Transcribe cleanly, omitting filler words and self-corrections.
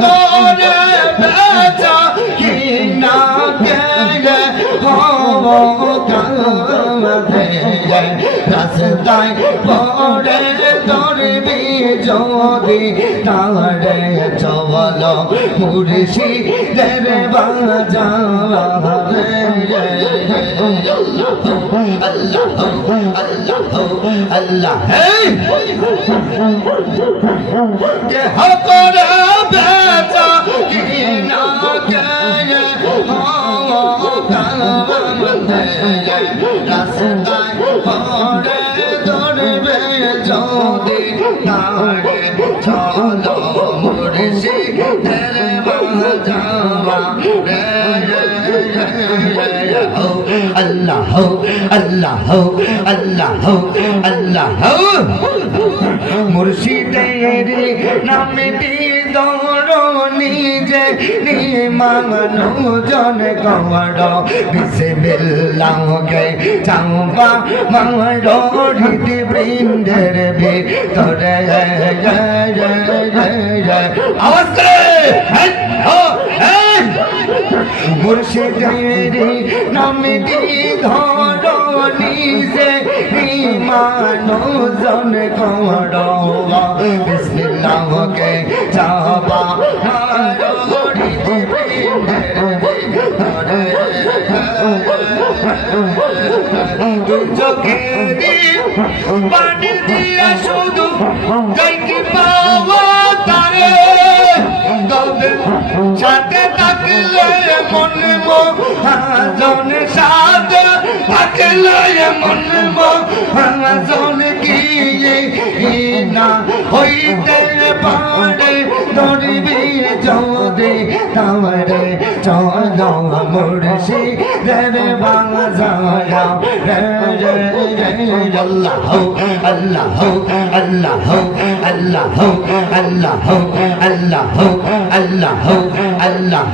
করে বেচা কিনা গেলে হব কামদে রাস্তায় পড়ে ধরবি যদি তারে চল মুর্শিদের বাজারে আল্লাহ কে করে বেচা কিনা গেলে রাস্তায় পড়ে ধরবে যদি তারে চল মুর্শিদের বাজারে আল্লাহ আল্লাহ আল্লাহ আল্লাহ মুর্শিদের নামটি ধরো নিজে নিমানো জন গড় বিসমিল্লাহ গে চাওবা মারো হৃদি বৃন্দের ভিতরে আওয়াজ করে মুর্শিদের নামটি ধরো নিজে নিমানো জন গড় বিসমিল্লাহ গে চাওবা মারো হৃদি বৃন্দের ভিতরে চোখে পানি দিয়া শুধু দেখি পাওয়া তারে সাথে থাকলে মনে মহাজন সাথে থাকলে মনে মহাজন কি না হইতে পারে ধরবি যদি তারে চল মুর্শিদের বাজারে আল্লাহ আল্লাহ আল্লাহ আল্লাহ আল্লাহ আল্লাহ আল্লাহ আল্লাহ